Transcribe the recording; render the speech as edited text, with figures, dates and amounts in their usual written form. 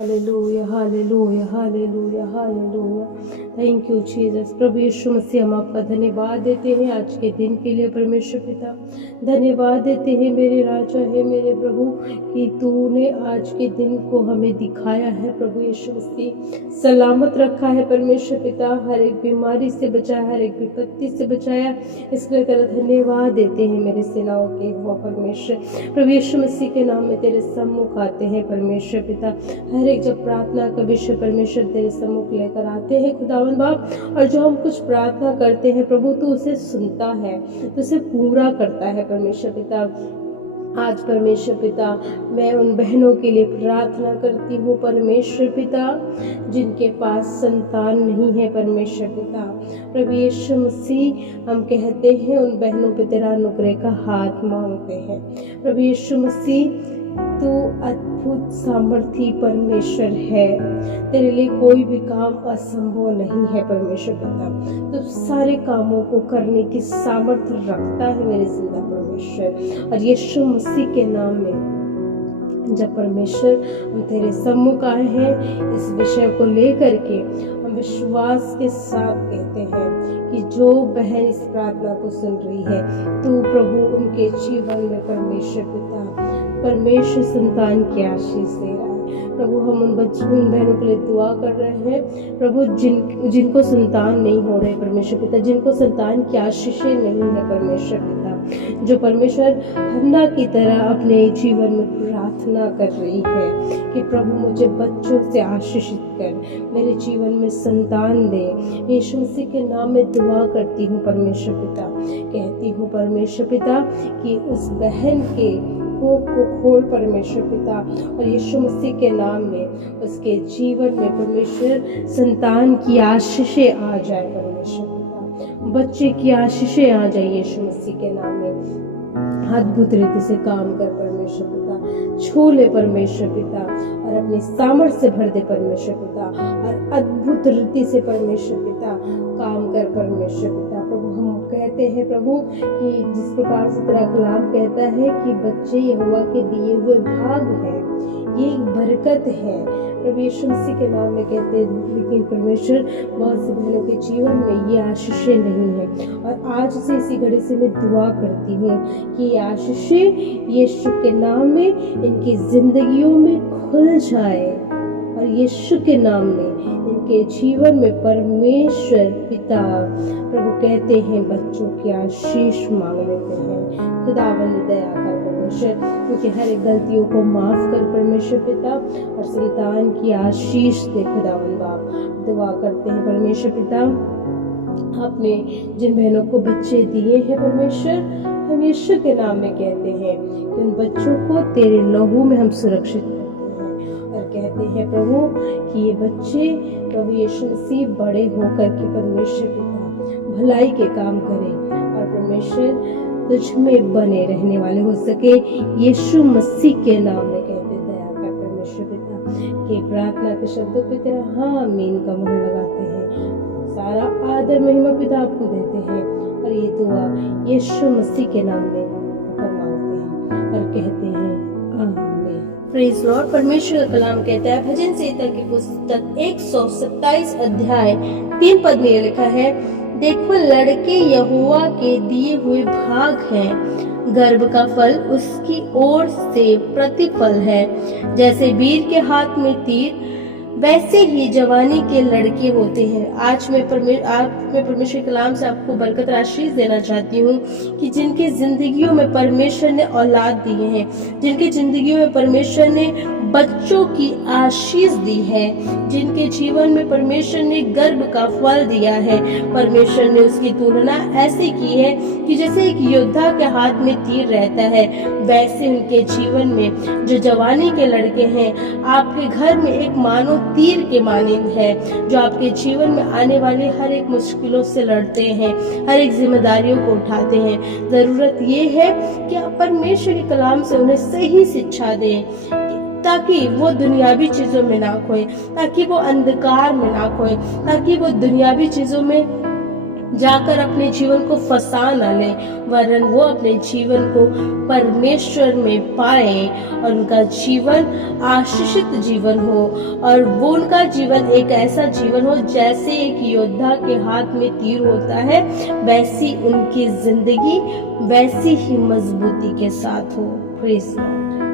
Hallelujah hallelujah hallelujah hallelujah. Thank you Jesus. प्रभु यीशु मसीह, हम आपका धन्यवाद देते हैं आज के दिन के लिए। परमेश्वर पिता, धन्यवाद देते हैं मेरे राजा है मेरे प्रभु कि तूने आज के दिन को हमें दिखाया है। प्रभु यीशु मसीह सलामत रखा है। परमेश्वर पिता, हर एक बीमारी से बचाया, हर एक विपत्ति से बचाया, इसके लिए तेरा धन्यवाद देते हैं मेरे सेनाओं के वो परमेश्वर। प्रभु यीशु मसीह के नाम में तेरे सम्मुख आते हैं परमेश्वर पिता। हर एक जब प्रार्थना का विषय परमेश्वर तेरे सम्मुख लेकर आते हैं खुदावन बाप, और जो हम कुछ प्रार्थना करते हैं प्रभु, तू उसे सुनता है, तो उसे पूरा करता है परमेश्वर पिता। आज परमेश्वर पिता, मैं उन बहनों के लिए प्रार्थना करती हूँ परमेश्वर पिता जिनके पास संतान नहीं है परमेश्वर पिता। प्रभु यीशु मसीह, हम कहते हैं उन बहनों पे तेरा अनुग्रह का हाथ मांगते हैं। प्रभु यीशु मसीह, तू अद्भुत सामर्थी परमेश्वर है, तेरे लिए कोई भी काम असंभव नहीं है परमेश्वर पिता। तो सारे कामों को करने की सामर्थ्य रखता है मेरे जिंदा परमेश्वर। और यीशु मसीह के नाम में जब परमेश्वर हम तेरे सम्मुख आए हैं इस विषय को लेकर के, हम विश्वास के साथ कहते हैं कि जो बहन इस प्रार्थना को सुन रही है, तू प्रभु उनके जीवन में परमेश्वर पिता परमेश्वर संतान की आशीष दे रहा है। प्रभु, हम उन बहनों के लिए दुआ कर रहे हैं प्रभु जिनको संतान नहीं हो रहे परमेश्वर पिता, जिनको संतान की आशीषें नहीं है परमेश्वर पिता, जो परमेश्वर हन्ना की तरह अपने जीवन में प्रार्थना कर रही है कि प्रभु मुझे बच्चों से आशीषित कर, मेरे जीवन में संतान दे। यीशु मसीह के नाम में दुआ करती हूँ परमेश्वर पिता। कहती हूँ परमेश्वर पिता कि उस बहन के को खोल परमेश्वर पिता, और यीशु मसीह के नाम में उसके जीवन में परमेश्वर संतान की आशीषें आ जाए परमेश्वर पिता, बच्चे की आशीषें आ जाए यीशु मसीह के नाम में। अद्भुत रीति से काम कर परमेश्वर पिता, छू ले परमेश्वर पिता, और अपनी सामर्थ्य से भर दे परमेश्वर पिता, और अद्भुत रीति से परमेश्वर पिता काम कर परमेश्वर पिता। प्रभु, हम कहते हैं प्रभु कि जिस प्रकार से तेरा कलाम कहता है कि बच्चे यहोवा के दिए हुए भाग हैं, ये एक बरकत है प्रभु यीशु मसीह के नाम में कहते हैं। लेकिन परमेश्वर, बहुत सी बहनों के जीवन में ये आशीषें नहीं है, और आज से इसी घड़ी से मैं दुआ करती हूँ कि ये आशीषें यीशु के नाम में इनकी जिंदगियों में खुल जाए, और यीशु के नाम में इनके जीवन में परमेश्वर पिता प्रभु कहते हैं बच्चों की आशीष मांग लेते हैं। खुदावंद दया कर परमेश्वर, उनकी हर एक गलतियों को माफ कर परमेश्वर पिता, और संतान की आशीष दे खुदावंद बाप। दुआ करते हैं परमेश्वर पिता, आपने जिन बहनों को बच्चे दिए हैं परमेश्वर, हम यीशु के नाम में कहते हैं कि उन बच्चों को तेरे लहू में हम सुरक्षित करते हैं, और कहते हैं प्रभु कि ये बच्चे प्रभु यीशु मसीह बड़े होकर के परमेश्वर पिता भलाई के काम करें, और परमेश्वर तुझ में बने रहने वाले हो सके। यीशु मसीह के नाम में कहते दया कर परमेश्वर पिता कि प्रार्थना के शब्दों पे तेरा हाँ आमीन का मुहर लगाते हैं। सारा आदर महिमा पिता आपको देते हैं, और ये दुआ यीशु मसीह के नाम में मांगते हैं और कहते हैं आमीन। Praise Lord. परमेश्वर का कलाम कहता है भजन संहिता की पुस्तक 127 अध्याय 3 पद में लिखा है, देखो लड़के यहोवा के दिए हुए भाग हैं, गर्भ का फल उसकी ओर से प्रतिफल है। जैसे वीर के हाथ में तीर, वैसे ही जवानी के लड़के होते हैं। आज मैं परमेश्वर के कलाम से आपको बरकत आशीष देना चाहती हूँ कि जिनके जिंदगियों में परमेश्वर ने औलाद दिए हैं, जिनके जिंदगियों में परमेश्वर ने बच्चों की आशीष दी है, जिनके जीवन में परमेश्वर ने गर्भ का फल दिया है, परमेश्वर ने उसकी तुलना ऐसे की है कि जैसे एक योद्धा के हाथ में तीर रहता है, वैसे उनके जीवन में जो जवानी के लड़के हैं, आपके घर में एक मानो तीर के मानंद है, जो आपके जीवन में आने वाले हर एक मुश्किलों से लड़ते हैं, हर एक जिम्मेदारियों को उठाते हैं। जरूरत ये है कि आप परमेश्वर के कलाम से उन्हें सही शिक्षा दें, ताकि वो दुनियावी चीजों में ना खोए, ताकि वो अंधकार में ना खोए, ताकि वो दुनियावी चीजों में जाकर अपने जीवन को फंसा न ले, वरन वो अपने जीवन को परमेश्वर में पाए और उनका जीवन आशीषित जीवन हो, और वो उनका जीवन एक ऐसा जीवन हो जैसे एक योद्धा के हाथ में तीर होता है, वैसी उनकी जिंदगी वैसी ही मजबूती के साथ हो। Praise God.